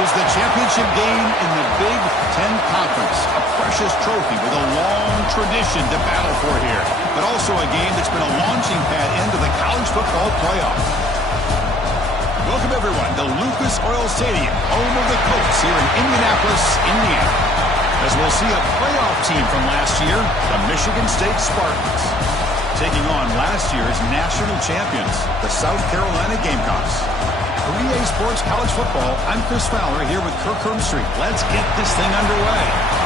is the championship game in the Big Ten Conference. A precious trophy with a long tradition to battle for here. But also a game that's been a launching pad into the college football playoff. Welcome, everyone, to Lucas Oil Stadium, home of the Colts here in Indianapolis, Indiana. As we'll see a playoff team from last year, the Michigan State Spartans, taking on last year's national champions, the South Carolina Gamecocks. For EA Sports College Football, I'm Chris Fowler here with Kirk Herbstreit. Let's get this thing underway.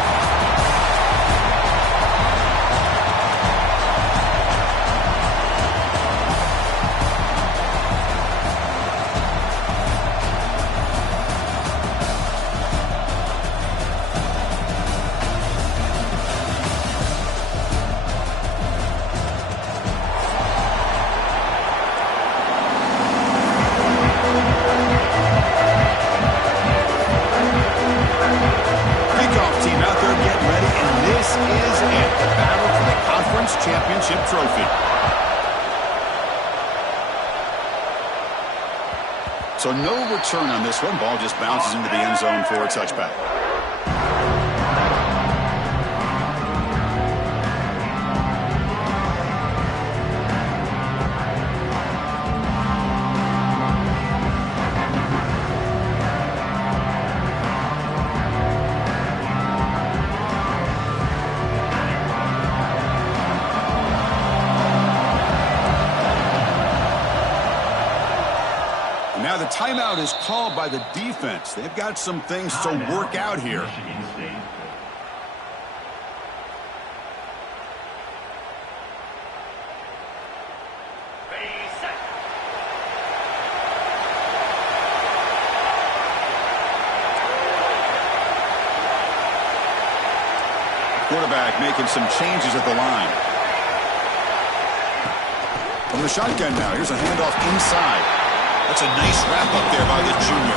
Championship trophy. So no return on this one. Ball just bounces into the end zone for a touchback. Now the timeout is called by the defense. They've got some things to work out here. Quarterback making some changes at the line. From the shotgun now, here's a handoff inside. That's a nice wrap-up there by the junior.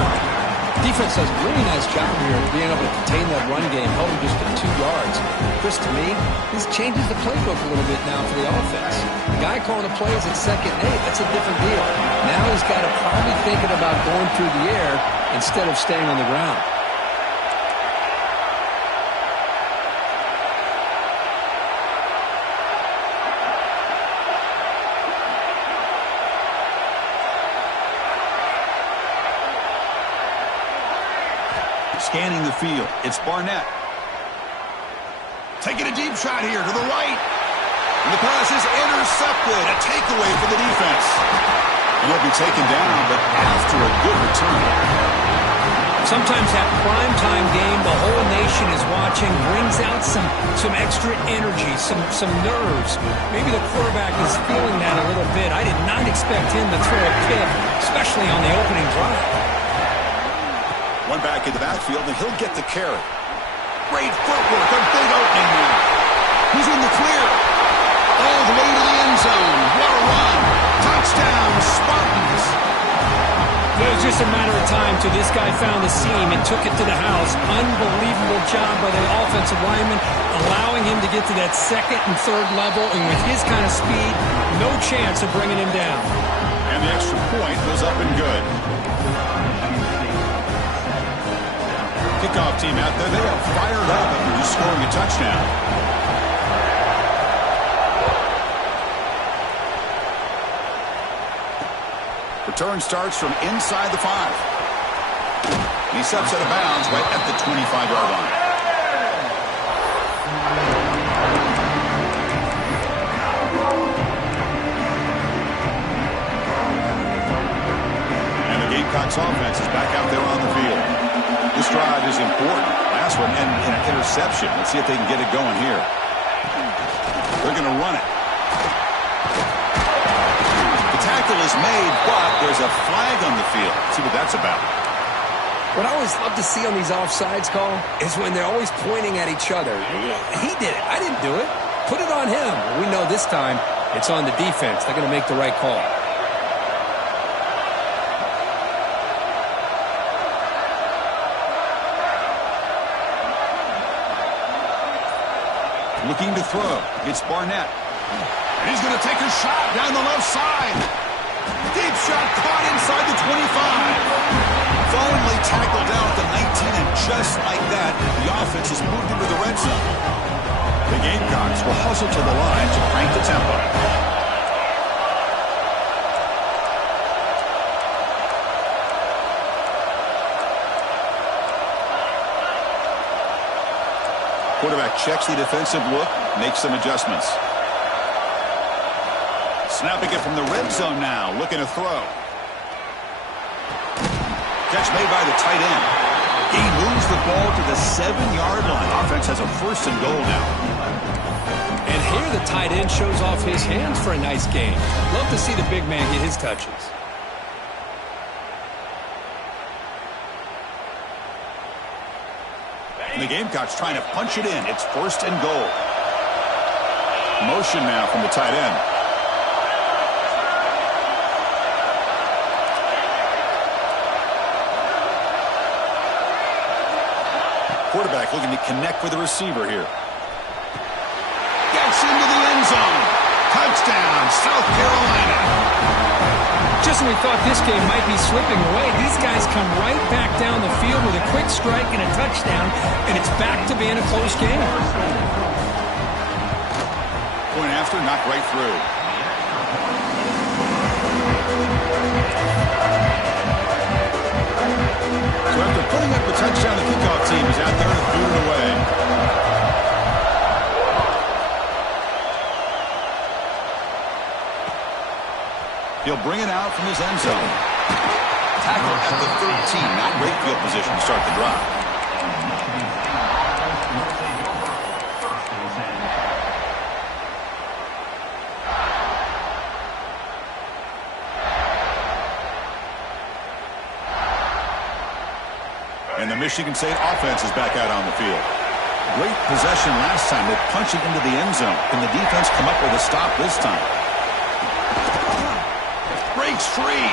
Defense does a really nice job here of being able to contain that run game, held him just to 2 yards. Chris, to me, this changes the playbook a little bit now for the offense. The guy calling the plays at 2nd and 8, that's a different deal. Now he's got to probably thinking about going through the air instead of staying on the ground. Scanning the field, it's Barnett. Taking a deep shot here to the right. And the pass is intercepted. A takeaway for the defense. And he'll be taken down, but after a good return. Sometimes that primetime game, the whole nation is watching, brings out some extra energy, some nerves. Maybe the quarterback is feeling that a little bit. I did not expect him to throw a pick, especially on the opening drive. One back in the backfield, and he'll get the carry. Great footwork, a big opening now. He's in the clear. All the way to the end zone. What a run. Touchdown, Spartans. It was just a matter of time till this guy found the seam and took it to the house. Unbelievable job by the offensive lineman, allowing him to get to that 2nd and 3rd level, and with his kind of speed, no chance of bringing him down. And the extra point was up and good. Kickoff team out there, they are fired up after just scoring a touchdown. Return starts from inside the 5. And he steps out of bounds right at the 25-yard line. And the Gamecocks offense is back out there on the field. This drive is important. Last one and an interception. Let's see if they can get it going here. They're going to run it. The tackle is made, but there's a flag on the field. Let's see what that's about. What I always love to see on these offsides call is when they're always pointing at each other. He did it. I didn't do it. Put it on him. We know this time it's on the defense. They're going to make the right call. Looking to throw. It's Barnett. And he's going to take a shot down the left side. Deep shot caught inside the 25. Finally tackled down at the 19, and just like that, the offense has moved into the red zone. The Gamecocks will hustle to the line to crank the tempo. Quarterback checks the defensive look, makes some adjustments. Snapping it from the red zone now, looking to throw. Catch made by the tight end. He moves the ball to the 7-yard line. Offense has a 1st and goal now. And here the tight end shows off his hands for a nice game. Love to see the big man get his touches. And the Gamecocks trying to punch it in. It's 1st and goal. Motion now from the tight end. Quarterback looking to connect with the receiver here. Gets into the end zone. Touchdown, South Carolina. Just when we thought this game might be slipping away, these guys come right back down the field with a quick strike and a touchdown, and it's back to being a close game. Point after, knocked right through. So after putting up a touchdown, the kickoff team is out there to boot it away. He'll bring it out from his end zone. Tackle at the 13. Not great field position to start the drive. And the Michigan State offense is back out on the field. Great possession last time. They punched it into the end zone. Can the defense come up with a stop this time? Breaks free.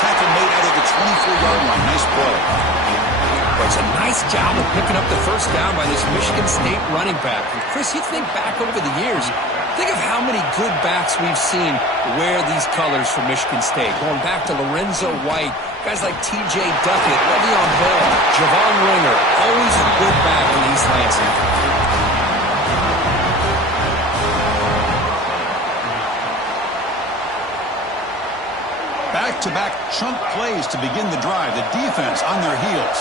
Tackle made out of the 24-yard line. Nice play. Well, it's a nice job of picking up the 1st down by this Michigan State running back. And Chris, you think back over the years, think of how many good backs we've seen wear these colors for Michigan State. Going back to Lorenzo White, guys like T.J. Duckett, Le'Veon Bell, Javon Ringer, always a good back in East Lansing. Back-to-back chunk plays to begin the drive. The defense on their heels.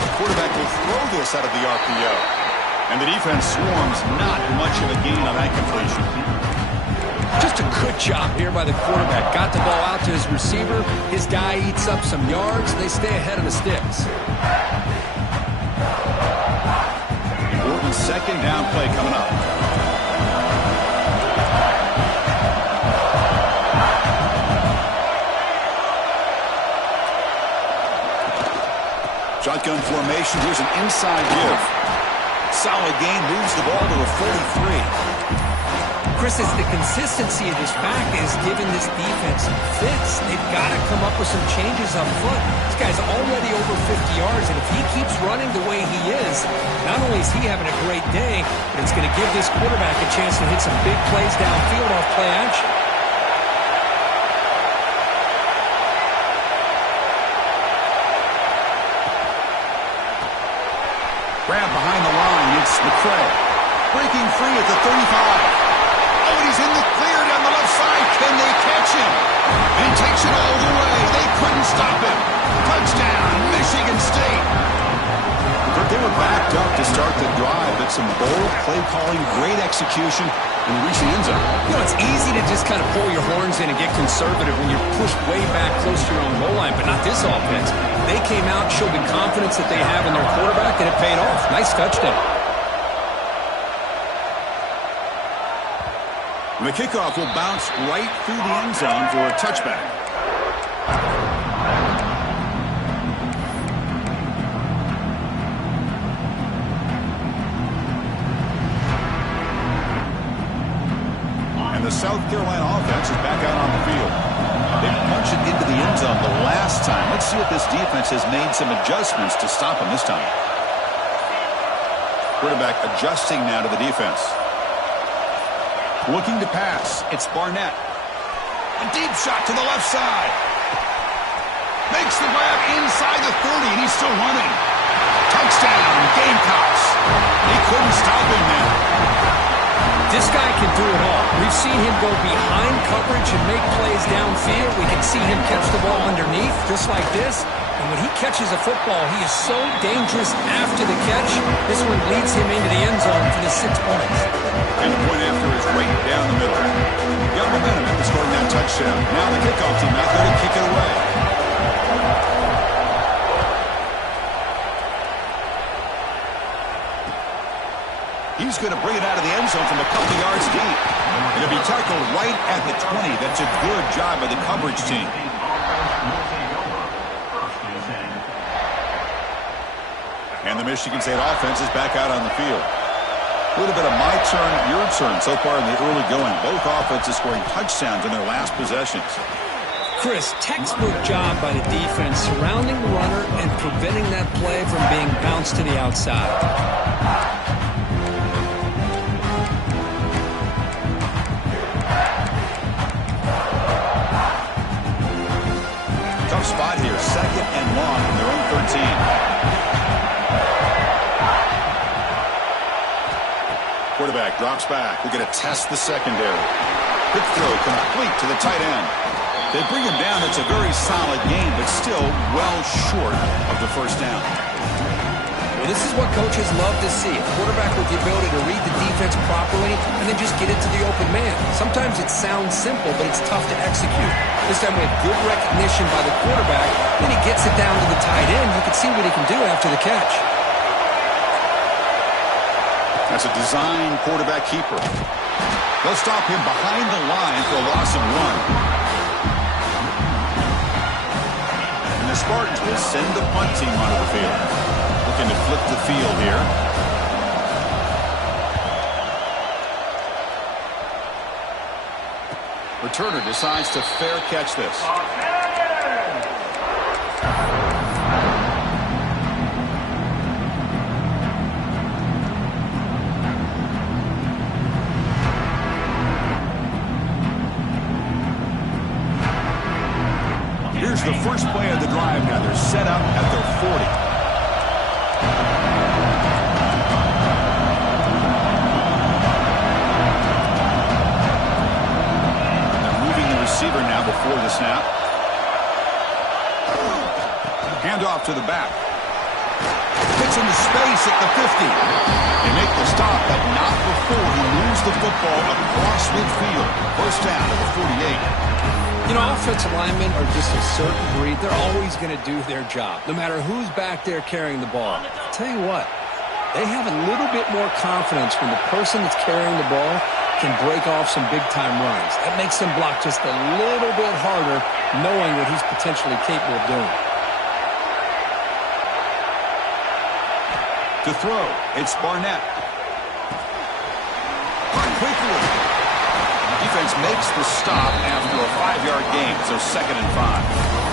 The quarterback will throw this out of the RPO. And the defense swarms, not much of a gain on that completion. Just a good job here by the quarterback. Got the ball out to his receiver. His guy eats up some yards. They stay ahead of the sticks. Important 2nd down play coming up. Shotgun formation. Here's an inside give. Solid gain, moves the ball to the 43. Chris, it's the consistency of this back is giving this defense fits. They've got to come up with some changes up front. This guy's already over 50 yards, and if he keeps running the way he is, not only is he having a great day, but it's going to give this quarterback a chance to hit some big plays downfield off play action. Grab behind the line. It's McCray. Breaking free at the 35. Oh, and he's in the clear down the left side. Can they catch him? And he takes it all the way. They couldn't stop him. Touchdown, Michigan State. But they were backed up to start the drive, but some bold play calling, great execution, and reaching end zone. You know, it's easy to just kind of pull your horns in and get conservative when you're pushed way back close to your own goal line, but not this offense. They came out, showed the confidence that they have in their quarterback, and it paid off. Nice touchdown. The kickoff will bounce right through the end zone for a touchback. And the South Carolina offense is back out on the field. They punched it into the end zone the last time. Let's see if this defense has made some adjustments to stop him this time. Quarterback adjusting now to the defense. Looking to pass. It's Barnett. A deep shot to the left side. Makes the grab inside the 30, and he's still running. Touchdown, Gamecocks. He couldn't stop him now. This guy can do it all. We've seen him go behind coverage and make plays downfield. We can see him catch the ball underneath, just like this. And when he catches a football, he is so dangerous after the catch. This one leads him into the end zone for the 6 points. And the point after is right down the middle. Got momentum after scoring that touchdown. Now the kickoff team out there to kick it away. He's going to bring it out of the end zone from a couple yards deep. It'll be tackled right at the 20. That's a good job by the coverage team. And the Michigan State offense is back out on the field. A little bit of my turn, your turn so far in the early going. Both offenses scoring touchdowns in their last possessions. Chris, textbook job by the defense surrounding the runner and preventing that play from being bounced to the outside. Spot here, 2nd and long from their own 13. Quarterback drops back. We're going to test the secondary. Quick throw complete to the tight end. They bring him down. It's a very solid game, but still well short of the first down. Well, this is what coaches love to see. A quarterback with the ability to read the defense properly and then just get it to the open man. Sometimes it sounds simple, but it's tough to execute. This time with good recognition by the quarterback, then he gets it down to the tight end. You can see what he can do after the catch. That's a design quarterback keeper. They'll stop him behind the line for a loss of 1. And the Spartans will send the punt team onto the field. Looking to flip the field here. Returner decides to fair catch this. Here's the first play of the drive now. They're set up at their 40. Receiver now before the snap. Hand off to the back. Gets into space at the 50. They make the stop, but not before he moves the football across midfield. First down at the 48. You know, offensive linemen are just a certain breed. They're always going to do their job, no matter who's back there carrying the ball. I'll tell you what, they have a little bit more confidence when the person that's carrying the ball can break off some big-time runs. That makes them block just a little bit harder, knowing what he's potentially capable of doing. To throw, it's Barnett. Quickly. Defense makes the stop after a 5-yard gain, so 2nd and 5.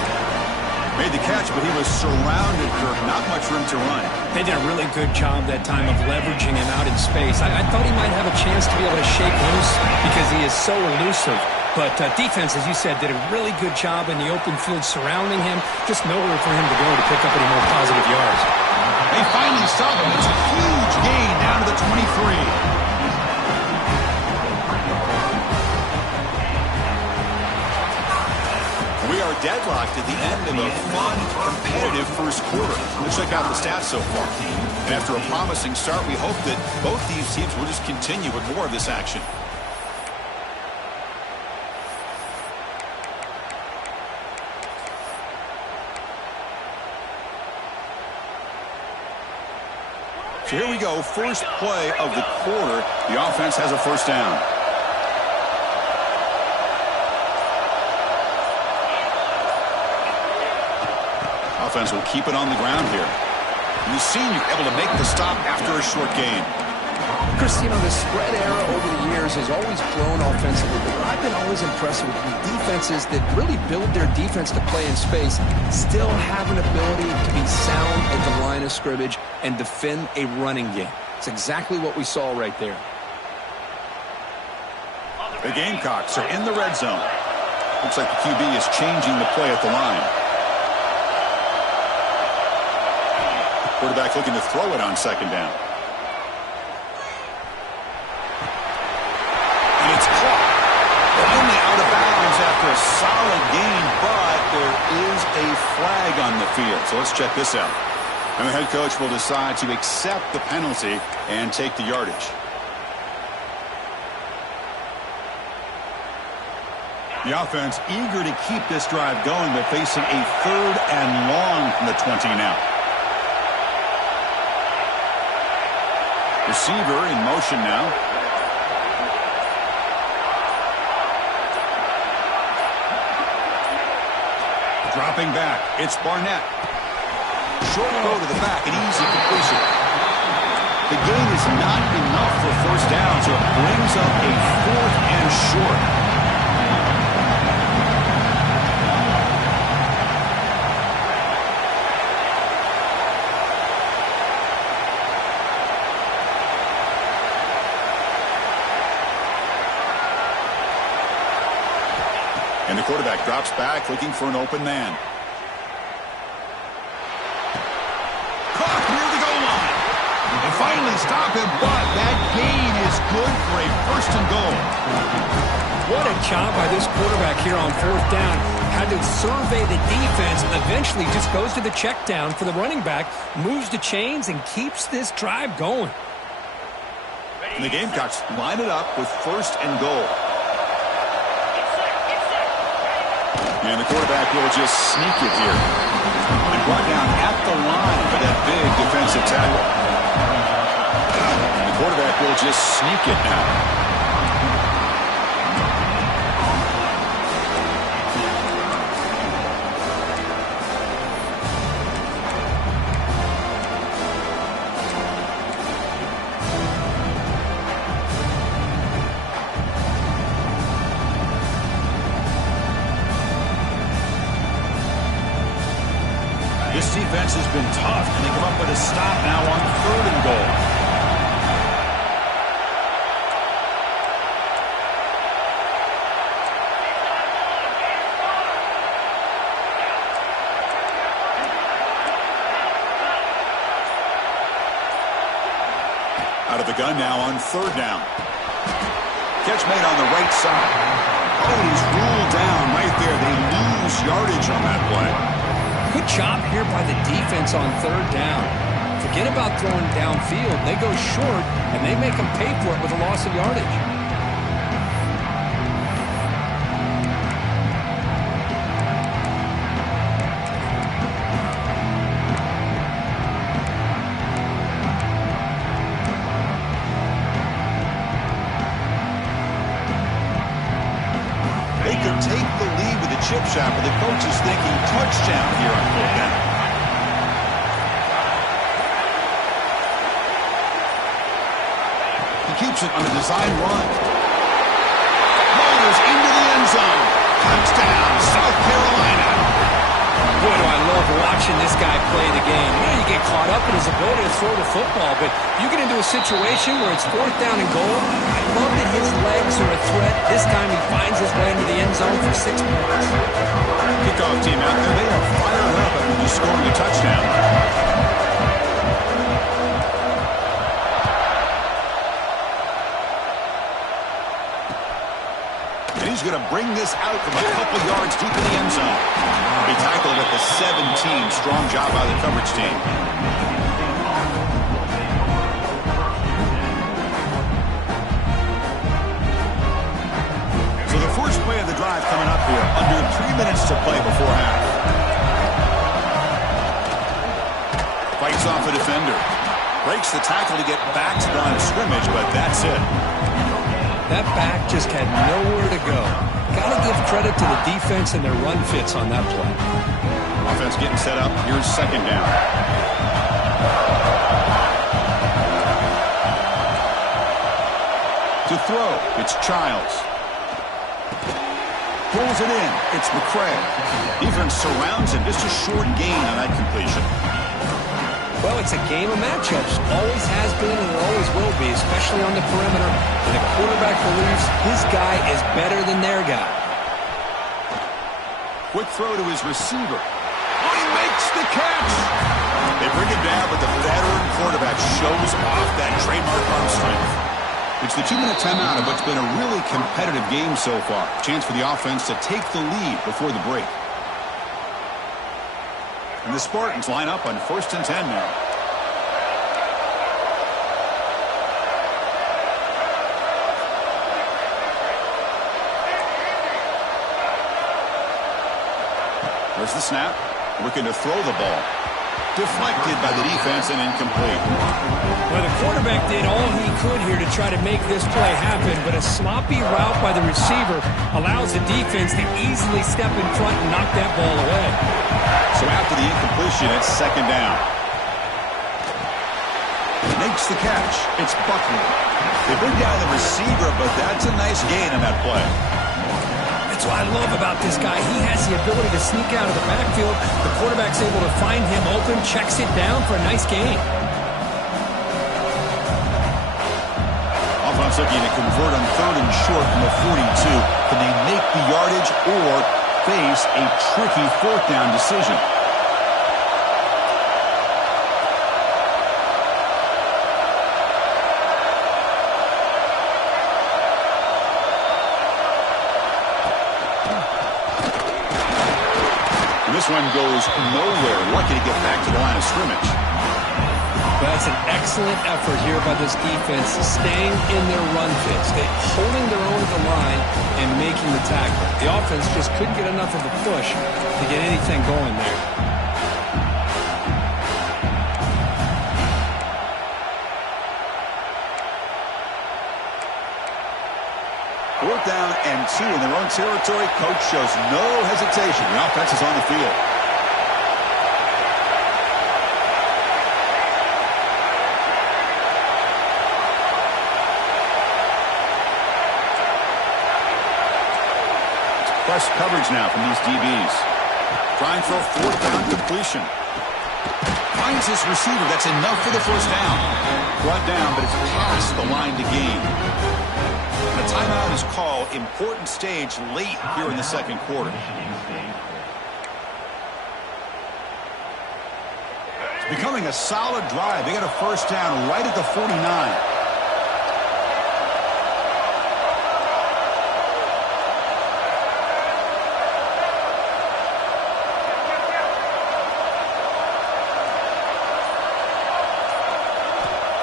Made the catch, but he was surrounded for not much room to run. They did a really good job that time of leveraging him out in space. I thought he might have a chance to be able to shake loose because he is so elusive. But defense, as you said, did a really good job in the open field surrounding him. Just nowhere for him to go to pick up any more positive yards. They finally stop him. It's a huge gain down to the 23. We are deadlocked at the end of a fun, competitive first quarter. Let's check out the stats so far. And after a promising start, we hope that both these teams will just continue with more of this action. So here we go, first play of the quarter. The offense has a first down. Offense will keep it on the ground here. And the senior able to make the stop after a short gain. Chris, you know, the spread era over the years has always grown offensively, but I've been always impressed with the defenses that really build their defense to play in space, still have an ability to be sound at the line of scrimmage and defend a running game. It's exactly what we saw right there. The Gamecocks are in the red zone. Looks like the QB is changing the play at the line. Quarterback looking to throw it on second down. And it's caught. Finally out of bounds after a solid gain, but there is a flag on the field. So let's check this out. And the head coach will decide to accept the penalty and take the yardage. The offense eager to keep this drive going, but facing a 3rd and long from the 20 now. Receiver in motion now. Dropping back, it's Barnett. Short throw to the back, an easy completion. The gain is not enough for first down, so it brings up a 4th and short. And the quarterback drops back, looking for an open man. Caught near the goal line. They finally stop him, but that gain is good for a 1st and goal. What a job by this quarterback here on 4th down. Had to survey the defense and eventually just goes to the check down for the running back, moves the chains, and keeps this drive going. And the Gamecocks line it up with 1st and goal. And the quarterback will just sneak it here. And brought down at the line for that big defensive tackle. And the quarterback will just sneak it now. This defense has been tough, and they come up with a stop now on 3rd and goal. Out of the gun now on 3rd down. Catch made on the right side. Oh, he's ruled down right there. They lose yardage on that play. Good job here by the defense on 3rd down. Forget about throwing downfield. They go short, and they make them pay for it with a loss of yardage. They could take the lead with a chip shot, but the coach is thinking touchdown here on 4th down. He keeps it on a design run. Motors into the end zone. Touchdown, South Carolina. Boy, do I love watching this guy play the game. You get caught up in his ability to throw the football, but you get into a situation where it's 4th down and goal. I love that his legs are a threat. This time he finds his way into the end zone for 6 points. Kickoff team out there, they are fired up after just scoring a touchdown. And he's going to bring this out from a couple yards deep in the end zone. He tackled at the 17. Strong job by the coverage team. So the first play of the drive coming up here. Under 3 minutes to play before half. Fights off a defender. Breaks the tackle to get back to the line of scrimmage, but that's it. That back just had nowhere to go. Got to give credit to the defense and their run fits on that play. Offense getting set up. Here's 2nd down. To throw, it's Childs. Pulls it in. It's McCray. Defense surrounds him. Just a short gain on that completion. Well, it's a game of matchups. Always has been and it always will be, especially on the perimeter. And the quarterback believes his guy is better than their guy. Quick throw to his receiver. Oh, he makes the catch. They bring him down, but the veteran quarterback shows off that trademark arm strength. It's the 2-minute timeout of what's been a really competitive game so far. Chance for the offense to take the lead before the break. And the Spartans line up on 1st and 10 now. There's the snap. Looking to throw the ball. Deflected by the defense and incomplete. Well, the quarterback did all he could here to try to make this play happen, but a sloppy route by the receiver allows the defense to easily step in front and knock that ball away. So after the incompletion, it's 2nd down. Makes the catch. It's Buckley. They bring down the receiver, but that's a nice gain on that play. That's what I love about this guy. He has the ability to sneak out of the backfield. The quarterback's able to find him open, checks it down for a nice gain. Offense looking to convert on 3rd and short from the 42. Can they make the yardage or face a tricky 4th down decision? This one goes nowhere. Lucky to get back to the line of scrimmage. That's an excellent effort here by this defense, staying in their run fits, holding their own at the line and making the tackle. The offense just couldn't get enough of a push to get anything going there. 4th down and 2 in their own territory. Coach shows no hesitation. The offense is on the field. It's press coverage now from these DBs. Trying for a 4th down completion. Finds his receiver. That's enough for the 1st down. Brought down, but it's past the line to gain. The timeout is called. Important stage late here in the 2nd quarter. It's becoming a solid drive. They got a 1st down right at the 49.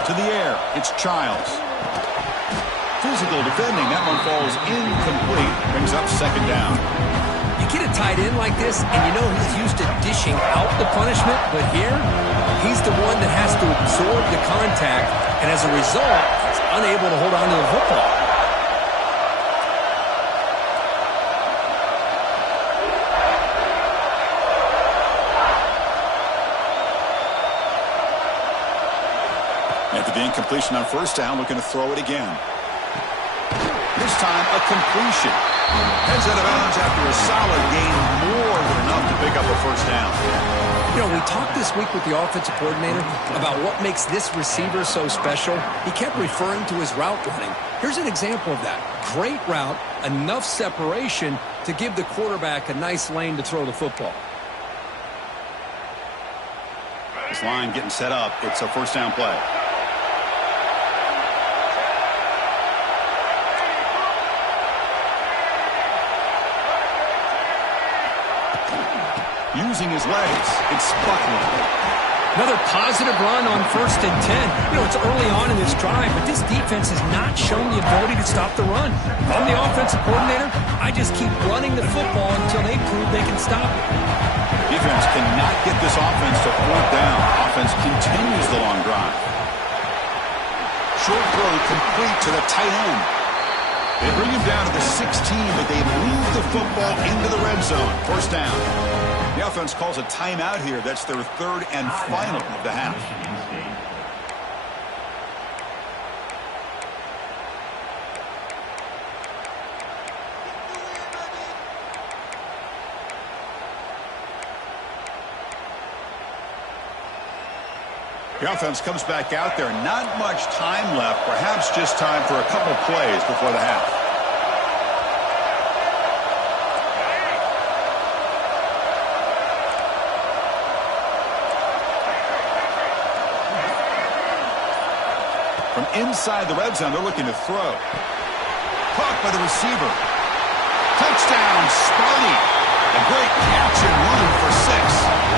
To the air. It's Childs. Physical defending. That one falls incomplete. Brings up 2nd down. You get a tight end like this, and you know he's used to dishing out the punishment, but here, he's the one that has to absorb the contact, and as a result, he's unable to hold on to the football. After the incompletion on 1st down, looking to throw it again. This time, a completion. Heads out of bounds after a solid gain, more than enough to pick up a 1st down. You know, we talked this week with the offensive coordinator about what makes this receiver so special. He kept referring to his route running. Here's an example of that. Great route, enough separation to give the quarterback a nice lane to throw the football. This line getting set up. It's a 1st down play. Using his legs, it's Buckley. Another positive run on 1st and 10. You know, it's early on in this drive, but this defense has not shown the ability to stop the run. If I'm the offensive coordinator, I just keep running the football until they prove they can stop it. Defense cannot get this offense to 4th down. Offense continues the long drive. Short throw complete to the tight end. They bring him down to the 16, but they move the football into the red zone. 1st down. The offense calls a timeout here. That's their 3rd and final of the half. The offense comes back out there. Not much time left. Perhaps just time for a couple plays before the half. From inside the red zone, they're looking to throw. Caught by the receiver. Touchdown, Sparty. A great catch and run for 6.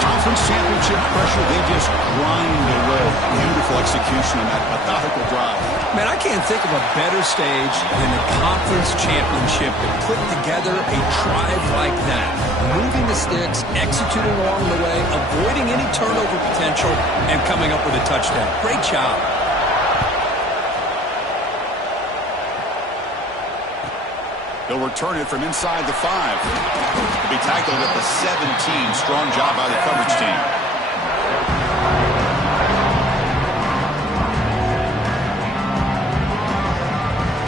Conference championship pressure, they just grind away. Beautiful execution on that methodical drive. Man, I can't think of a better stage than the conference championship to put together a drive like that. Moving the sticks, executing along the way, avoiding any turnover potential, and coming up with a touchdown. Great job. They'll return it from inside the 5. They'll be tackled at the 17. Strong job by the coverage team.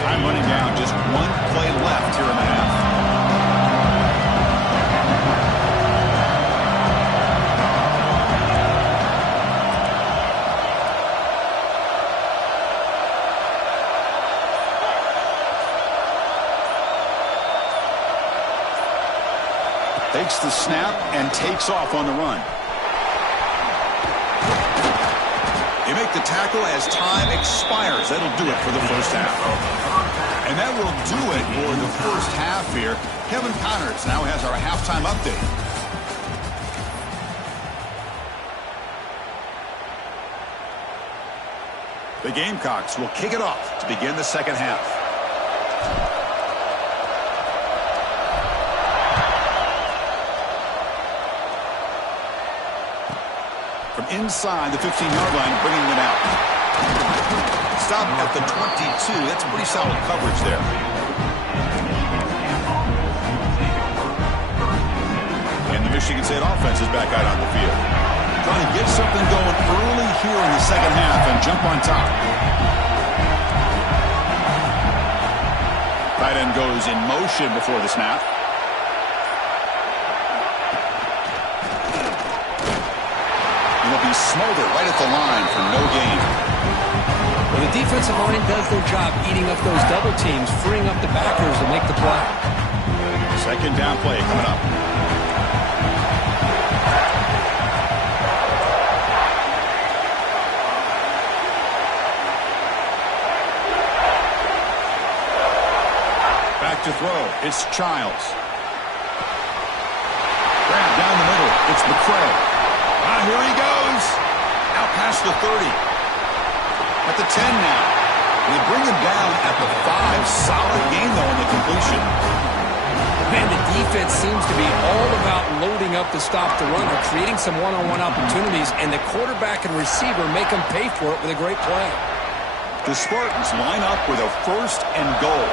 Time running down. Just one play left here in the half. Takes the snap and takes off on the run. They make the tackle as time expires. That'll do it for the first half. And that will do it for the first half here. Kevin Connors now has our halftime update. The Gamecocks will kick it off to begin the second half. From inside the 15-yard line, bringing it out. Stop at the 22. That's pretty solid coverage there. And the Michigan State offense is back out on the field. Trying to get something going early here in the second half and jump on top. Tight end goes in motion before the snap. Smolder right at the line for no gain. Well, the defensive line does their job eating up those double teams, freeing up the backers to make the play. Second down play coming up. Back to throw. It's Childs. Grab down the middle. It's McCray. Here he goes. Out past the 30. At the 10 now. They bring him down at the 5. Solid gain, though, on the completion. Man, the defense seems to be all about loading up to stop the run or creating some one-on-one opportunities, and the quarterback and receiver make them pay for it with a great play. The Spartans line up with a 1st and goal.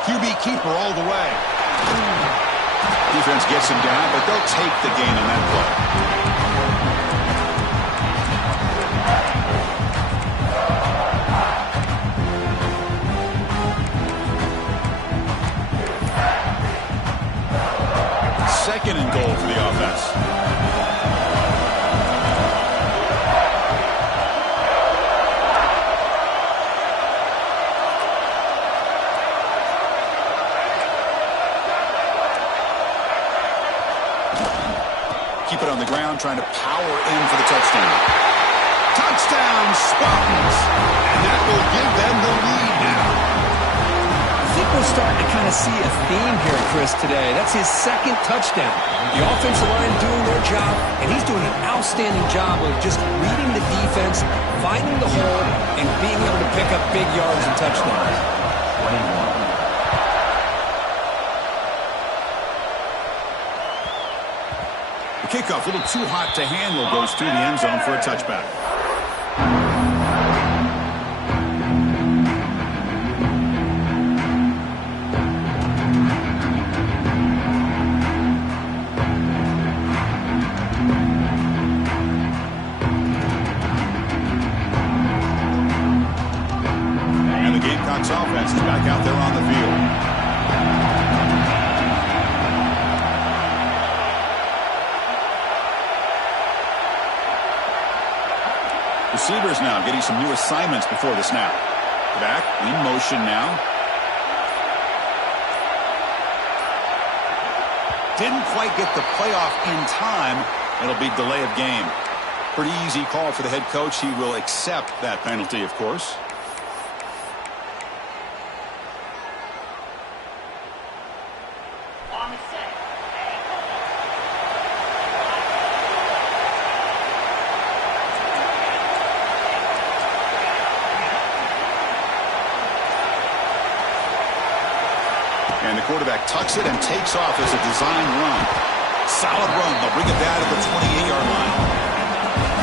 QB keeper all the way. Defense gets him down, but they'll take the gain on that play. Second and goal for the offense. Keep it on the ground, trying to power in for the touchdown. Touchdown, Spartans! And that will give them the lead now. I think we're starting to kind of see a theme here, Chris, today. That's his second touchdown. The offensive line doing their job, and he's doing an outstanding job of just reading the defense, finding the hole, and being able to pick up big yards and touchdowns. 21. Kickoff, a little too hot to handle, goes through the end zone for a touchback. Gamecocks offense is back out there on the field. Receivers now getting some new assignments before the snap. Back in motion now. Didn't quite get the playoff in time. It'll be delay of game. Pretty easy call for the head coach. He will accept that penalty, of course. And the quarterback tucks it and takes off as a design run. Solid run. They'll bring it down to the 28-yard line.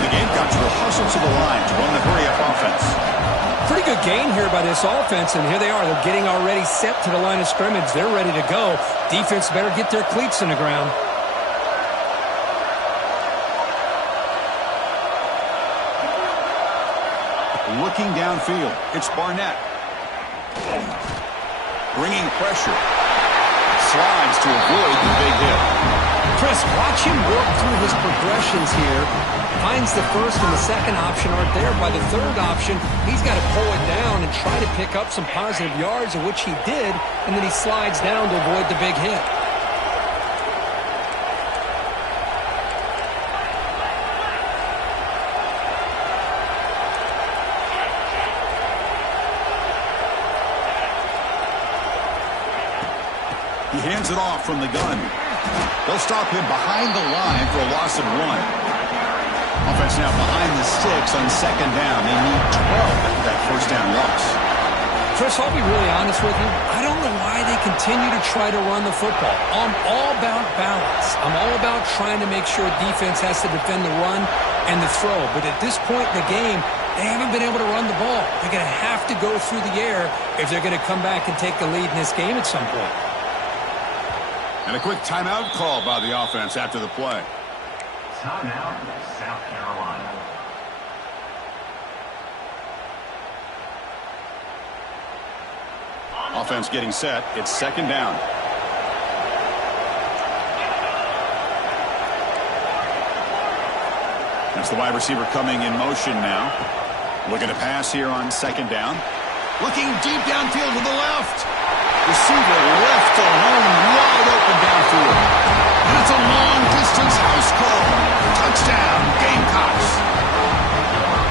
The Gamecocks will hustle to the line to run the hurry-up offense. Pretty good gain here by this offense, and here they are. They're getting already set to the line of scrimmage. They're ready to go. Defense better get their cleats in the ground. Looking downfield, it's Barnett. Bringing pressure. Slides to avoid the big hit. Chris, watch him work through his progressions here. Finds the first and the second option aren't there. By the third option, he's got to pull it down and try to pick up some positive yards, of which he did, and then he slides down to avoid the big hit. He hands it off from the gun. They'll stop him behind the line for a loss of 1. Offense now behind the 6 on second down. They need 12 after that first down loss. Chris, I'll be really honest with you. I don't know why they continue to try to run the football. I'm all about balance. I'm all about trying to make sure defense has to defend the run and the throw. But at this point in the game, they haven't been able to run the ball. They're going to have to go through the air if they're going to come back and take the lead in this game at some point. And a quick timeout call by the offense after the play. Timeout, South Carolina. Offense getting set. It's second down. That's the wide receiver coming in motion now. Looking to pass here on second down. Looking deep downfield to the left. Receiver left alone, wide open downfield. And it's a long-distance house call. Touchdown, Gamecocks.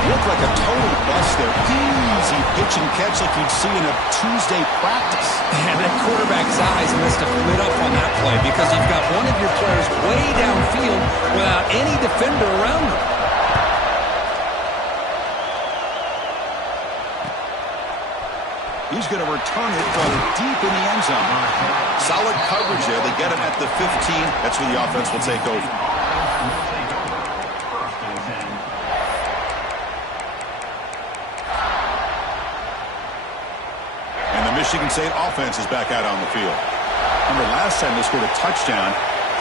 Looked like a total bust there. Easy pitch and catch like you'd see in a Tuesday practice. And that quarterback's eyes must have lit up on that play because you've got one of your players way downfield without any defender around them. He's going to return it from deep in the end zone. Solid coverage there. They get him at the 15. That's where the offense will take over. And the Michigan State offense is back out on the field. Remember, last time they scored a touchdown.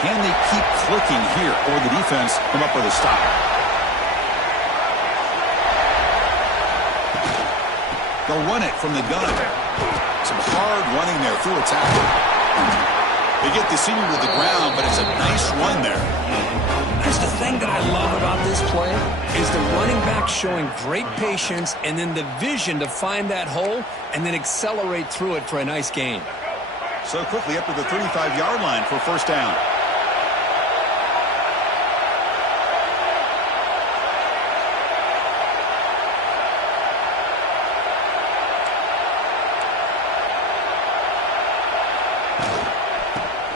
Can they keep clicking here, or the defense come up with a stop? They'll run it from the gun. Some hard running there through a tackle. They get the senior to the ground, but it's a nice run there. Here's the thing that I love about this play is the running back showing great patience and then the vision to find that hole and then accelerate through it for a nice gain. So quickly up to the 35-yard line for first down.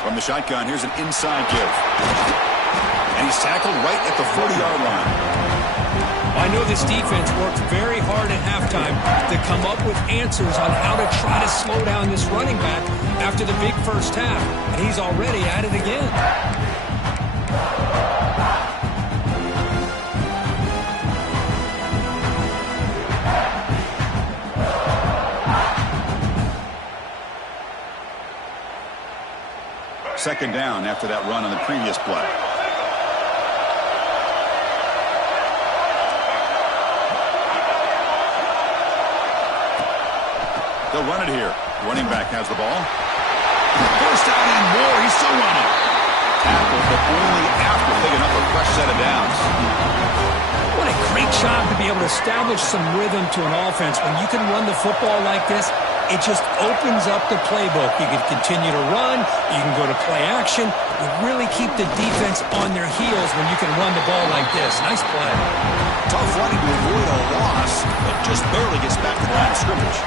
From the shotgun, here's an inside give. And he's tackled right at the 40-yard line. I know this defense worked very hard at halftime to come up with answers on how to try to slow down this running back after the big first half. And he's already at it again. Second down after that run on the previous play. They'll run it here. Running back has the ball. First down and more. He's still running. Tackled, but only after picking up a fresh set of downs. What a great job to be able to establish some rhythm to an offense. When you can run the football like this, it just opens up the playbook. You can continue to run. You can go to play action. You really keep the defense on their heels when you can run the ball like this. Nice play. Tough running to avoid a loss, but just barely gets back to the line of scrimmage.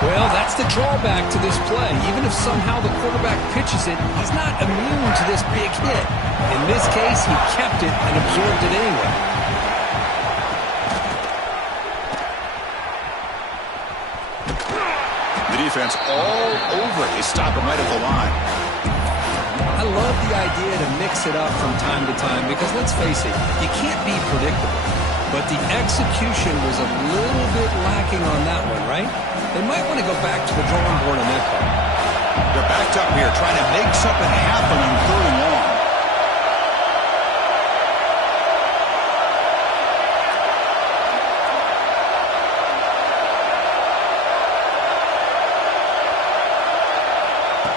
Well, that's the drawback to this play. Even if somehow the quarterback pitches it, he's not immune to this big hit. In this case, he kept it and absorbed it anyway. The defense all over it. They stop him right at the line. I love the idea to mix it up from time to time because, let's face it, you can't be predictable. But the execution was a little bit lacking on that one, right? They might want to go back to the drawing board on that call. They're backed up here trying to make something happen on 3rd and long.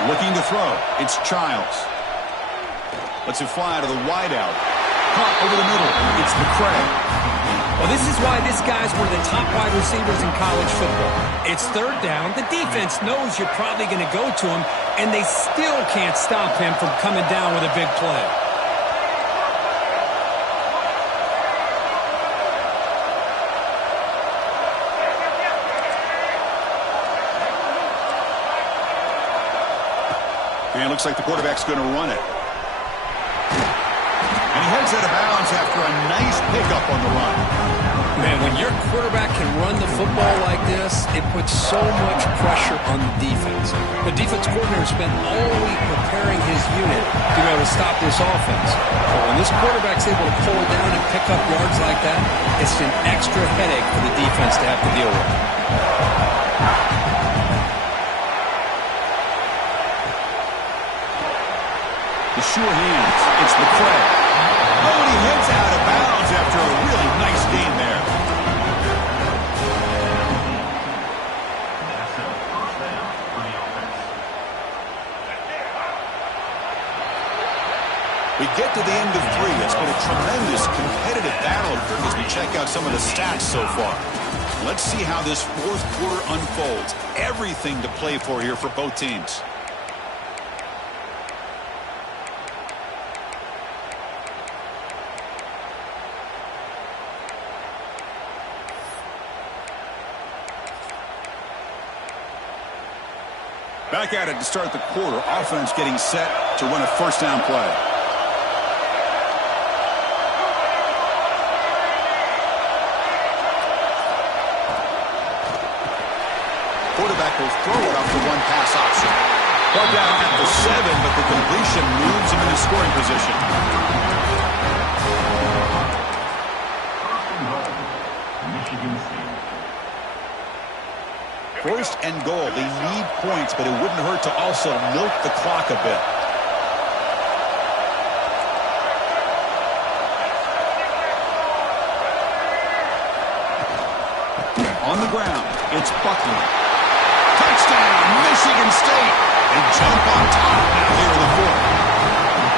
Looking to throw. It's Childs. Lets it fly to the wideout. Caught over the middle. It's McCray. Well, this is why this guy's one of the top wide receivers in college football. It's 3rd down. The defense knows you're probably going to go to him, and they still can't stop him from coming down with a big play. And it looks like the quarterback's going to run it. And he heads out of bounds after a nice pickup on the run. Man, when your quarterback can run the football like this, it puts so much pressure on the defense. The defense coordinator spent all week preparing his unit to be able to stop this offense. But when this quarterback's able to pull down and pick up yards like that, it's an extra headache for the defense to have to deal with. The sure hands. It's McCray. Oh, and he heads out of bounds after a really nice gain there. That's a first down for the offense. We get to the end of 3. It's been a tremendous competitive battle as we check out some of the stats so far. Let's see how this 4th quarter unfolds. Everything to play for here for both teams. Back at it to start the quarter. Offense getting set to run a 1st down play. Quarterback will throw it off the one pass option. Brought down at the 7, but the completion moves him into scoring position. First and goal, Michigan State. 1st and goal. They need points, but it wouldn't hurt to also milk the clock a bit. On the ground, it's Buckner. Touchdown, Michigan State. They jump on top now here in the 4th.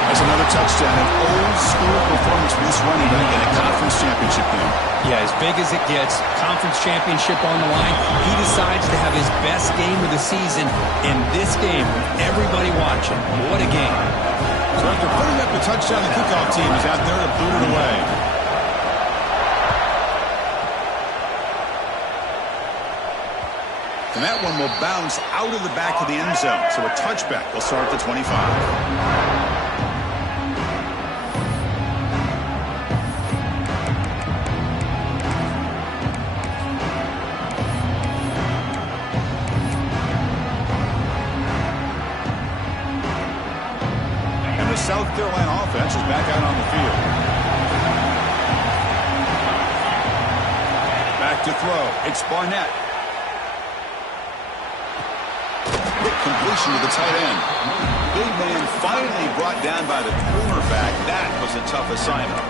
That's another touchdown, an old-school performance for this running back in a conference championship game. Yeah, as big as it gets, conference championship on the line, he decides to have his best game of the season in this game with everybody watching. What a game. So after putting up the touchdown, the kickoff team is out there to boot it away. And that one will bounce out of the back of the end zone. So a touchback will start at the 25. South Carolina offense is back out on the field. Back to throw. It's Barnett. Quick completion to the tight end. Big man finally brought down by the cornerback. That was a tough assignment.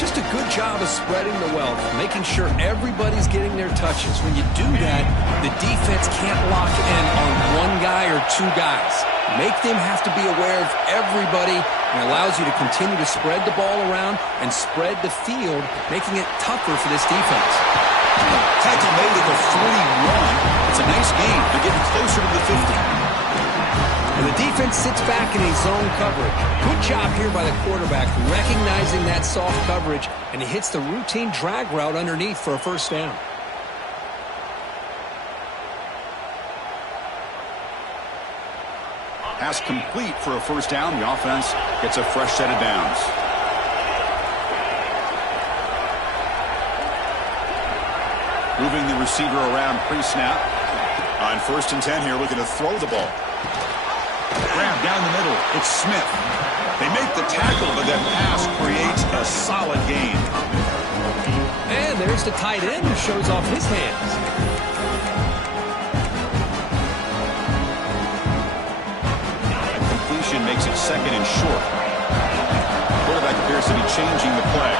Just just a good job of spreading the wealth, making sure everybody's getting their touches. When you do that, the defense can't lock in on one guy or two guys. Make them have to be aware of everybody, and allows you to continue to spread the ball around and spread the field, making it tougher for this defense. Tackle made at the 41. It's a nice gain. They're getting closer to the 50. And the defense sits back in a zone coverage. Good job here by the quarterback, recognizing that soft coverage, and he hits the routine drag route underneath for a first down. Pass complete for a first down. The offense gets a fresh set of downs. Moving the receiver around pre-snap. On 1st and 10 here, looking to throw the ball. Grab down the middle. It's Smith. They make the tackle, but that pass creates a solid gain. And there's the tight end who shows off his hands. Completion makes it 2nd and short. Quarterback appears to be changing the play.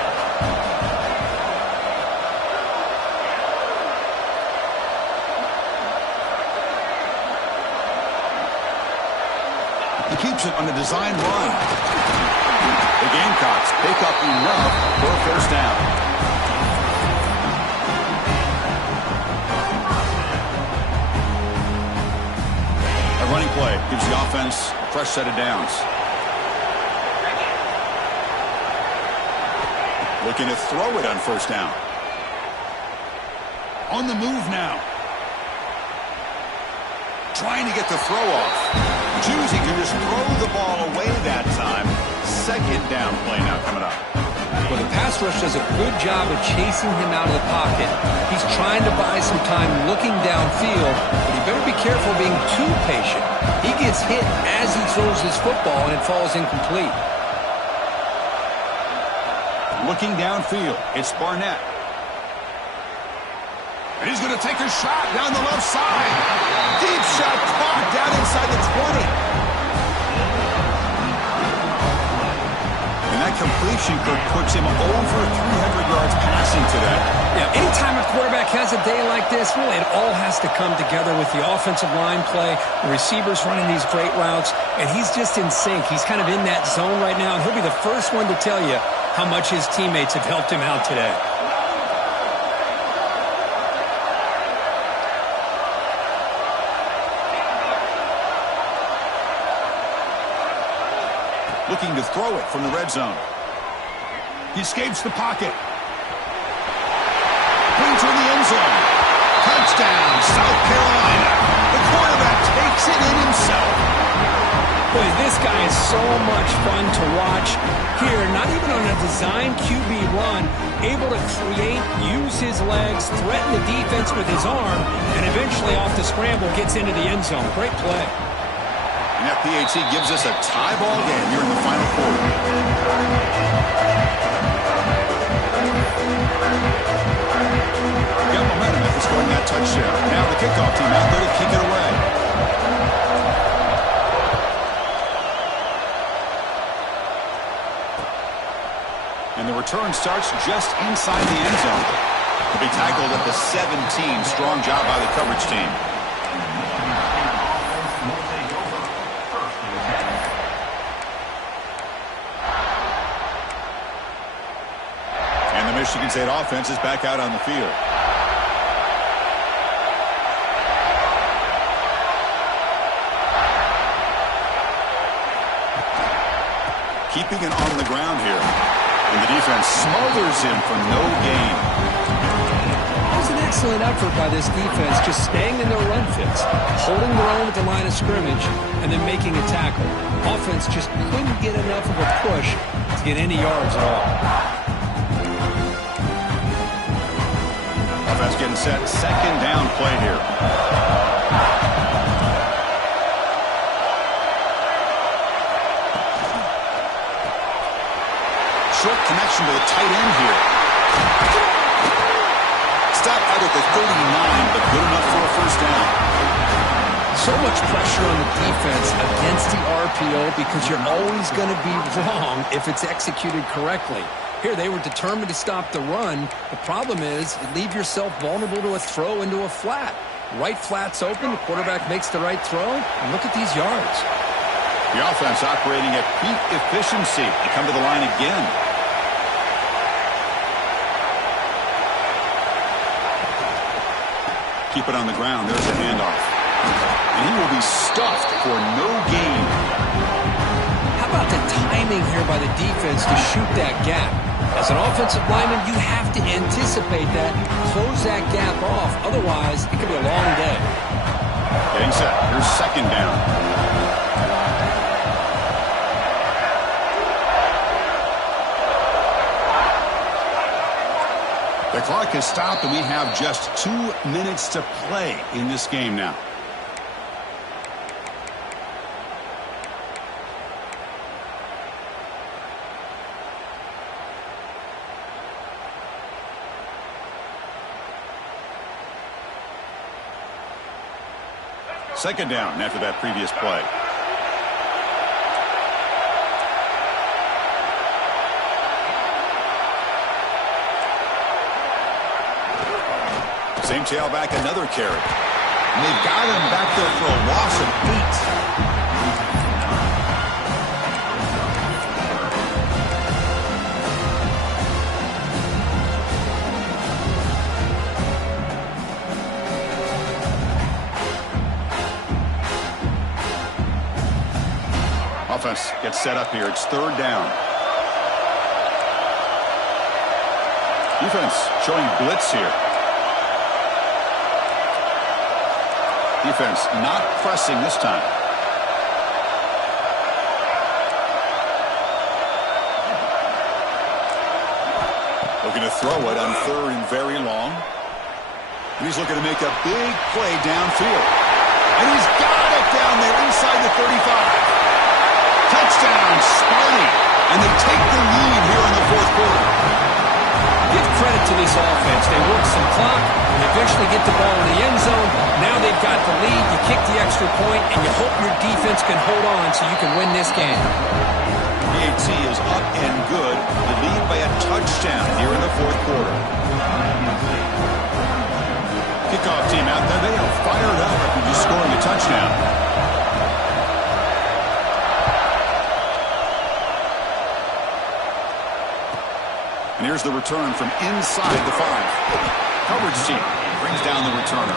He keeps it on a design run. The Gamecocks pick up enough for a first down. A running play gives the offense a fresh set of downs. Looking to throw it on 1st down. On the move now. Trying to get the throw off. Choosing to just throw the ball away that time. 2nd down play now coming up. Well, the pass rush does a good job of chasing him out of the pocket. He's trying to buy some time looking downfield, but he better be careful being too patient. He gets hit as he throws his football, and it falls incomplete. Looking downfield, it's Barnett. And he's going to take a shot down the left side. Deep shot caught down inside the 20. And that completion puts him over 300 yards passing today. Yeah, anytime a quarterback has a day like this, really it all has to come together with the offensive line play, the receivers running these great routes, and he's just in sync. He's kind of in that zone right now, and he'll be the first one to tell you how much his teammates have helped him out today. Looking to throw it from the red zone. He escapes the pocket. Brings her in the end zone. Touchdown, South Carolina. The quarterback takes it in himself. Boy, this guy is so much fun to watch. Here, not even on a design QB run, able to create, use his legs, threaten the defense with his arm, and eventually off the scramble gets into the end zone. Great play. And that PAT gives us a tie ball game here in the final quarter. Got momentum after scoring that touchdown. Now the kickoff team out there to kick it away. And the return starts just inside the end zone. To be tackled at the 17. Strong job by the coverage team. Michigan State offense is back out on the field. Keeping it on the ground here. And the defense smothers him for no gain. That was an excellent effort by this defense, just staying in their run fits, holding their own at the line of scrimmage, and then making a tackle. Offense just couldn't get enough of a push to get any yards at all. Offense getting set. 2nd down play here. Short connection to the tight end here. Stop out at the 39, but good enough for a first down. So much pressure on the defense against the RPO because you're always going to be wrong if it's executed correctly. Here, they were determined to stop the run. The problem is you leave yourself vulnerable to a throw into a flat. Right flat's open, the quarterback makes the right throw, and look at these yards. The offense operating at peak efficiency. They come to the line again. Keep it on the ground. There's a handoff. And he will be stuffed for no gain. How about the timing here by the defense to shoot that gap? As an offensive lineman, you have to anticipate that, close that gap off. Otherwise, it could be a long day. Getting set. Here's second down. The clock has stopped, and we have just 2 minutes to play in this game now. Second down after that previous play. Same tailback, another carry. And they've got him back there for a loss of 8. Offense gets set up here. It's third down. Defense showing blitz here. Defense not pressing this time. Looking to throw it on third and very long. And he's looking to make a big play downfield. And he's got it down there inside the 35. Touchdown, Sparty. And they take the lead here in the fourth quarter. Give credit to this offense. They work some clock. They eventually get the ball in the end zone. Now they've got the lead. You kick the extra point, and you hope your defense can hold on so you can win this game. PAT is up and good. The lead by a touchdown here in the fourth quarter. Kickoff team out there. They are fired up after just scoring a touchdown. And here's the return from inside the 5. Coverage team brings down the returner.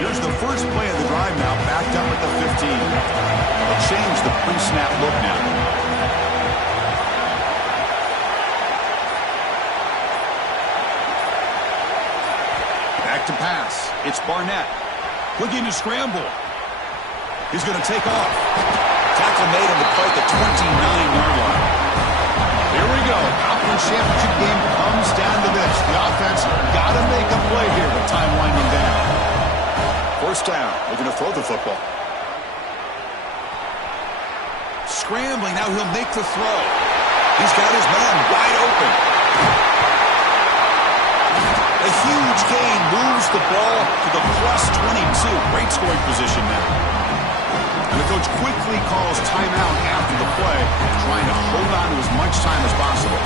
Here's the first play of the drive now, backed up at the 15. They'll change the pre-snap look now. To pass. It's Barnett. Looking to scramble. He's going to take off. Tackle made on the play at the 29-yard line. Here we go. Conference championship game comes down to this. The offense got to make a play here with time winding down. First down. Looking to throw the football. Scrambling. Now he'll make the throw. He's got his man wide open. A huge gain moves the ball to the +22. Great scoring position now. And the coach quickly calls timeout after the play, trying to hold on to as much time as possible.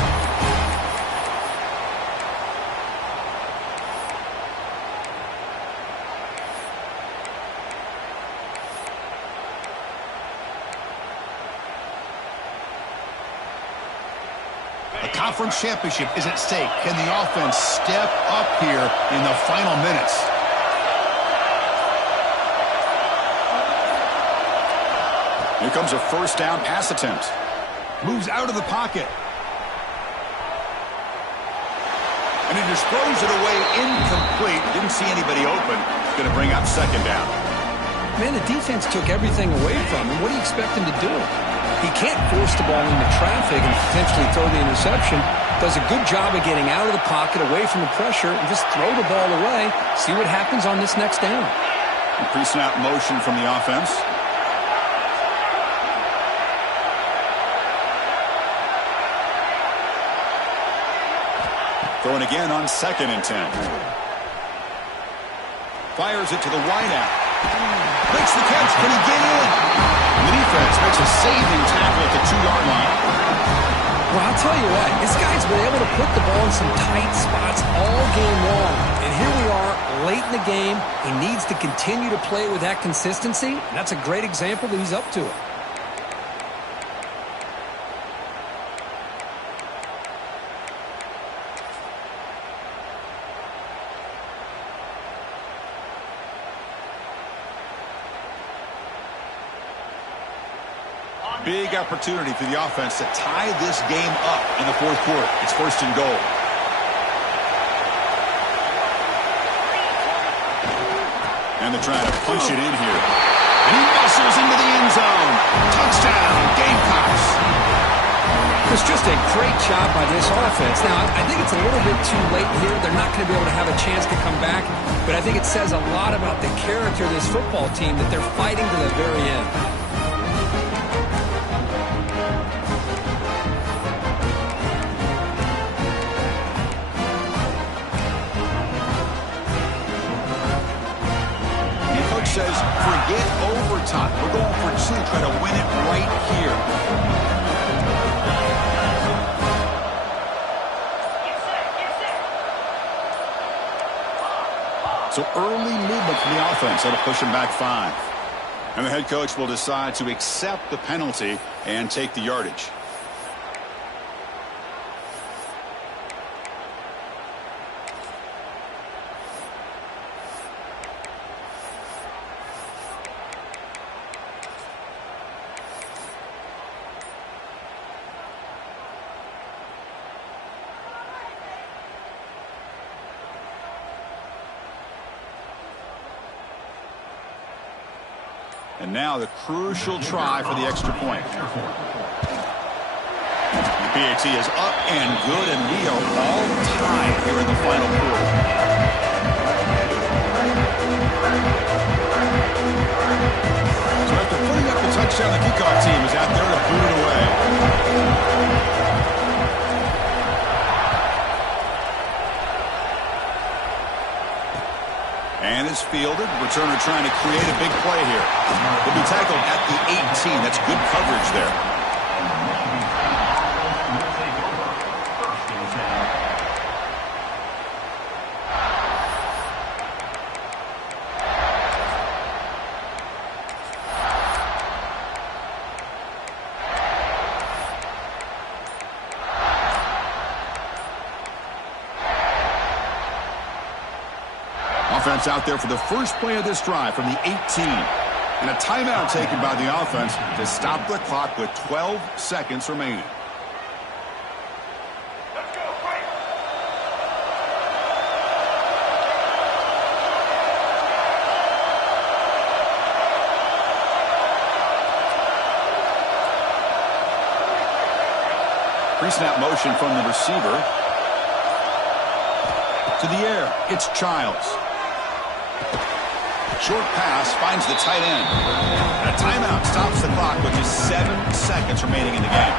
Conference championship is at stake. Can the offense step up here in the final minutes? Here comes a first down pass attempt. Moves out of the pocket. And he just throws it away incomplete. Didn't see anybody open. It's going to bring up second down. Man, the defense took everything away from him. What do you expect him to do? He can't force the ball into traffic and potentially throw the interception. Does a good job of getting out of the pocket, away from the pressure, and just throw the ball away. See what happens on this next down. Pre-snap motion from the offense. Throwing again on 2nd and 10. Fires it to the wideout. Makes the catch. Can he get in? The defense makes a saving tackle at the 2-yard line. Well, I'll tell you what, this guy's been able to put the ball in some tight spots all game long. And here we are, late in the game. He needs to continue to play with that consistency. And that's a great example that he's up to it. Big opportunity for the offense to tie this game up in the 4th quarter. It's 1st and goal. And they're trying to push it in here. And he muscles into the end zone. Touchdown, Gamecocks. It's just a great job by this offense. Now, I think it's a little bit too late here. They're not going to be able to have a chance to come back. But I think it says a lot about the character of this football team that they're fighting to the very end. Says, forget overtime. We're going for 2, try to win it right here. So early movement from the offense. That'll push him back 5. And the head coach will decide to accept the penalty and take the yardage. And now the crucial try for the extra point. The PAT is up and good, and we are all tied here in the final quarter. So after putting up the touchdown, the kickoff team is out there to boot it away. And is fielded. Returner trying to create a big play here. He'll be tackled at the 18. That's good coverage there. Offense out there for the first play of this drive from the 18. And a timeout taken by the offense to stop the clock with 12 seconds remaining. Let's go, fight. Pre-snap motion from the receiver. To the air, it's Childs. Short pass finds the tight end. And a timeout stops the clock with just 7 seconds remaining in the game.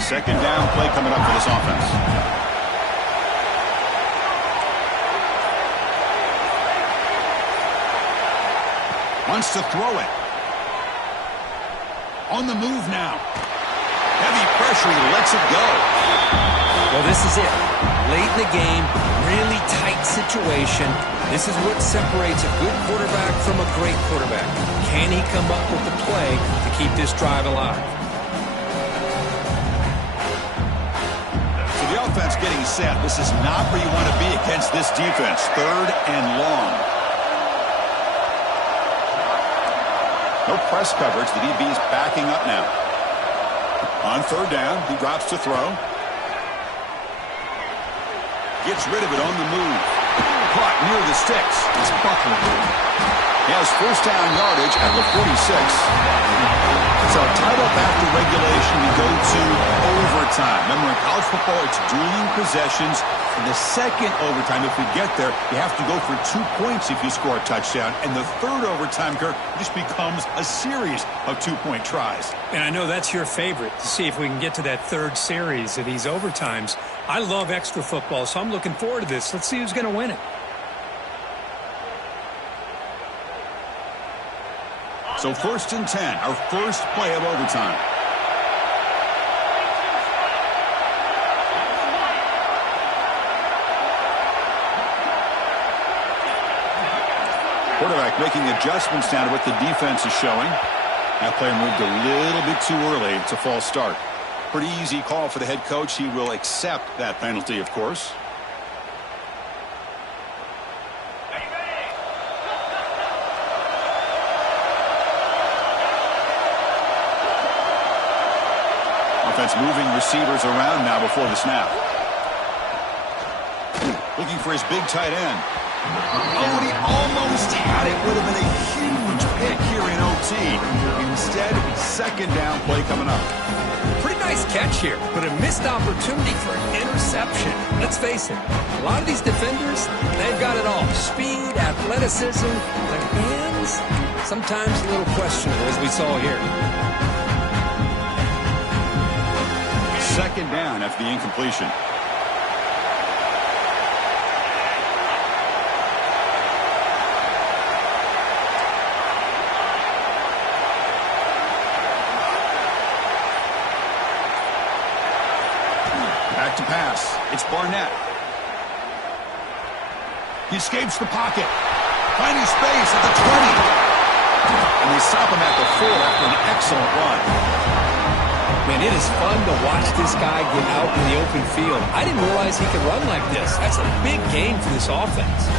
Second down play coming up for this offense. Wants to throw it. On the move now. Heavy pressure, he lets it go. Well, this is it. Late in the game, really tight situation. This is what separates a good quarterback from a great quarterback. Can he come up with the play to keep this drive alive? So the offense getting set. This is not where you want to be against this defense. 3rd and long. No press coverage. The DB's backing up now. On 3rd down, he drops to throw. Gets rid of it on the move. Caught near the sticks. It's Buckner. He has first down yardage at the 46. So tied up after regulation, we go to overtime. Remember, in college football, it's dueling possessions. In the second overtime, if we get there, you have to go for 2 points if you score a touchdown. And the third overtime, Kirk, just becomes a series of 2-point tries. And I know that's your favorite, to see if we can get to that third series of these overtimes. I love extra football, so I'm looking forward to this. Let's see who's going to win it. So 1st and 10, our first play of overtime. Quarterback making adjustments now to what the defense is showing. That player moved a little bit too early. It's a false start. Pretty easy call for the head coach. He will accept that penalty, of course. Offense moving receivers around now before the snap. Looking for his big tight end. Oh, and he almost had it. Would have been a huge pick here in OT. Instead, 2nd down play coming up. Pretty nice catch here, but a missed opportunity for an interception. Let's face it, a lot of these defenders, they've got it all. Speed, athleticism, but hands, sometimes a little questionable, as we saw here. 2nd down after the incompletion. Back to pass. It's Barnett. He escapes the pocket. Finding space at the 20. And they stop him at the 4 after an excellent run. Man, it is fun to watch this guy get out in the open field. I didn't realize he could run like this. That's a big gain for this offense.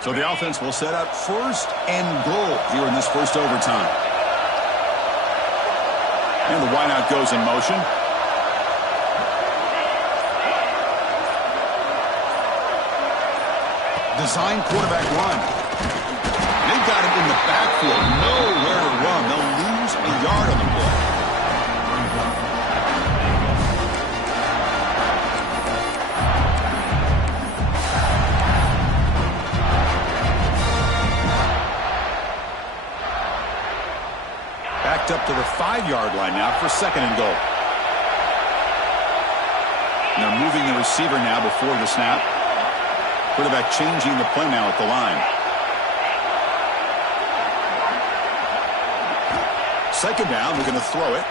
So the offense will set up 1st and goal here in this first overtime. And the wideout goes in motion. Design quarterback run. They've got him in the backfield. Nowhere to run. They'll lose a yard on the play. Up to the 5-yard line now for 2nd and goal. And they're moving the receiver now before the snap. Quarterback changing the play now at the line. 2nd down, they're going to throw it.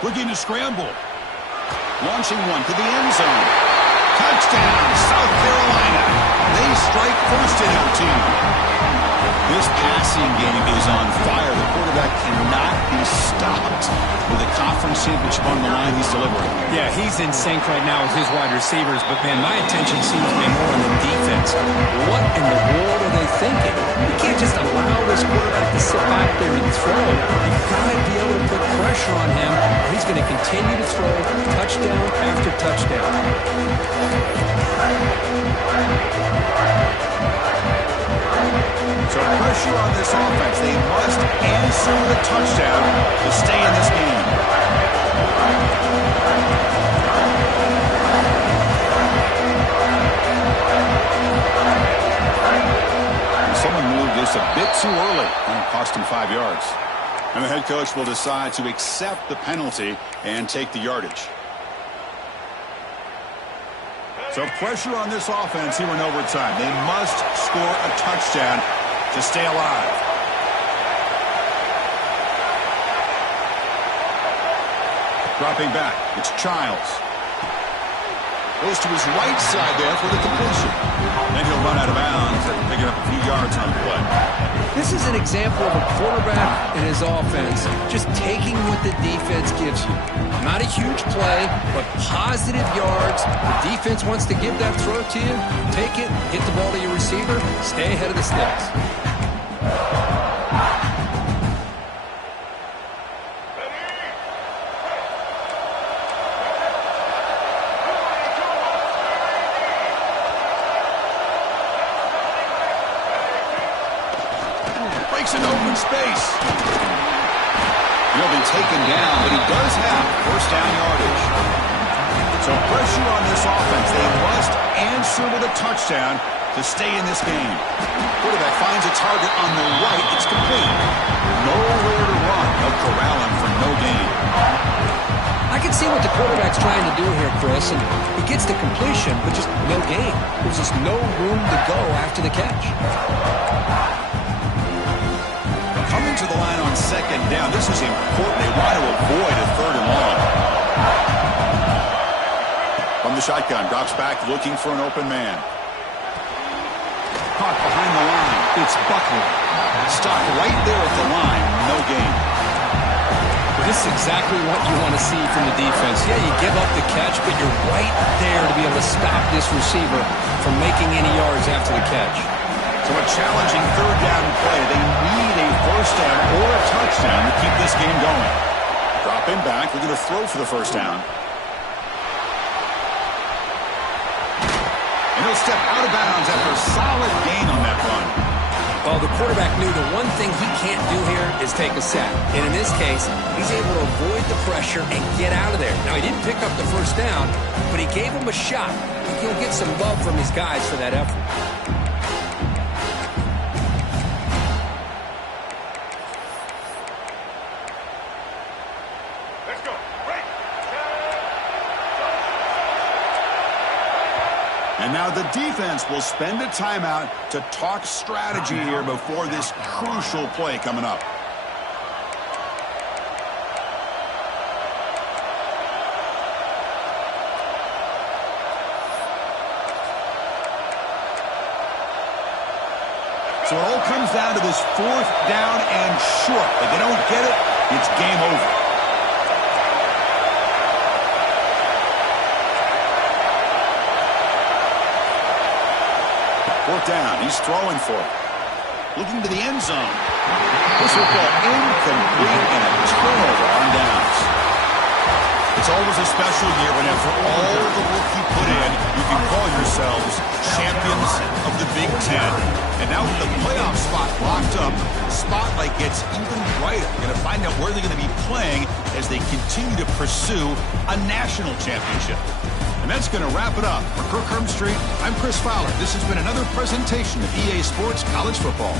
Looking to scramble. Launching one to the end zone. Touchdown, South Carolina. They strike first in OT. This passing game is on fire. The quarterback cannot be stopped with a conference championship on the line he's delivering. Yeah, he's in sync right now with his wide receivers, but, man, my attention seems to be more on the defense. What in the world are they thinking? You can't just allow this quarterback to sit back there and throw. You've got to be able to put pressure on him, or he's going to continue to throw touchdown after touchdown. So pressure on this offense. They must answer with a touchdown to stay in this game. And someone moved this a bit too early and cost him 5 yards. And the head coach will decide to accept the penalty and take the yardage. So pressure on this offense here in overtime. They must score a touchdown to stay alive. Dropping back, it's Childs. Goes to his right side there for the completion. Then he'll run out of bounds after picking up a few yards on the play. This is an example of a quarterback and his offense just taking what the defense gives you. Not a huge play, but positive yards. The defense wants to give that throw to you. Take it, get the ball to your receiver, stay ahead of the sticks. Breaks an open space. He'll be taken down, but he does have first down yardage. So pressure on this offense. They must answer with a touchdown to stay in this game. Quarterback finds a target on the right. It's complete. Nowhere to run. They'll corral him for no gain. I can see what the quarterback's trying to do here, Chris, and he gets the completion, but just no gain. There's just no room to go after the catch. Coming to the line on second down. This is important. They want to avoid a third and long. From the shotgun, drops back looking for an open man. Caught behind the line. It's Buckley. Stuck right there at the line. No gain. This is exactly what you want to see from the defense. Yeah, you give up the catch, but you're right there to be able to stop this receiver from making any yards after the catch. So a challenging third down play. They need a first down or a touchdown to keep this game going. Drop in back. We're going to throw for the first down. And he'll step out of bounds after a solid gain on that run. Well, the quarterback knew the one thing he can't do here is take a sack. And in this case, he's able to avoid the pressure and get out of there. Now, he didn't pick up the first down, but he gave him a shot. I think he'll get some love from his guys for that effort. And now the defense will spend a timeout to talk strategy here before this crucial play coming up. So it all comes down to this fourth down and short. If they don't get it, it's game over. Fourth down. He's throwing for it. Looking to the end zone. This will go incomplete and a turnover on downs. It's always a special year when after all the work you put in, you can call yourselves champions of the Big Ten. And now with the playoff spot locked up, the spotlight gets even brighter. You're going to find out where they're going to be playing as they continue to pursue a national championship. And that's going to wrap it up. For Kirk Herbstreit, I'm Chris Fowler. This has been another presentation of EA Sports College Football.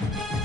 Michigan.